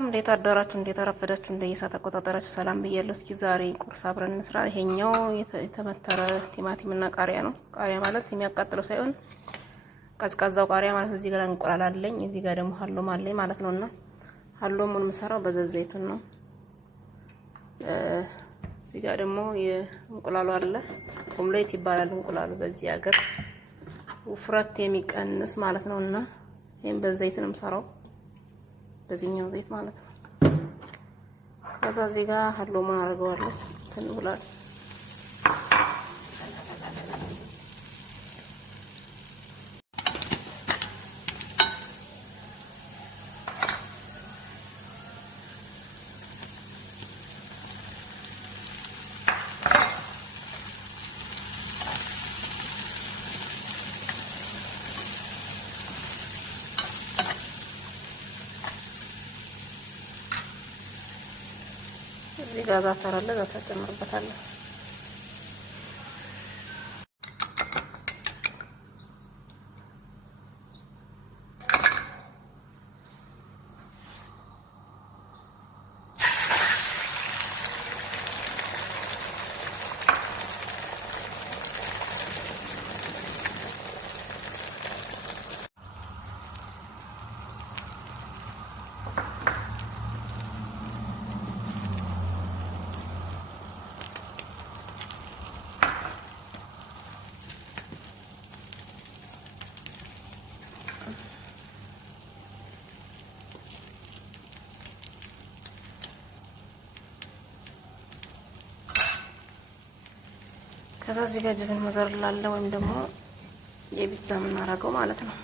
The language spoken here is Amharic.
እንዴት አደራችሁ? እንዴት አረፈዳችሁ? እንደየሰዓት አቆጣጠራችሁ ሰላም ብያለሁ። እስኪ ዛሬ ቁርስ አብረን እንስራ። ይሄኛው የተመተረ ቲማቲም እና ቃሪያ ነው። ቃሪያ ማለት የሚያቃጥለው ሳይሆን ቀዝቃዛው ቃሪያ ማለት። እዚህ ጋር እንቁላል አለኝ፣ እዚህ ጋር ደግሞ ሀሎም አለኝ ማለት ነውና ሀሎሙን የምሰራው በዘይቱን ነው። እዚህ ጋር ደግሞ የእንቁላሉ አለ። ኦምሌት ይባላል እንቁላሉ በዚህ ሀገር ውፍረት የሚቀንስ ማለት ነውና ይሄን በዘይት ነው የምሰራው፣ በዚህኛው ዘይት ማለት ነው። ከዛ እዚህ ጋር ሀሎሙን አድርገዋለሁ እንቁላል እዚህ ጋር ዛፈር አለ፣ ዛፈር ጨምርበታለሁ። ከዛ እዚህ ጋር ጅብን ሞዘሬላ አለ ወይም ደግሞ የፒዛ የምናደርገው ማለት ነው።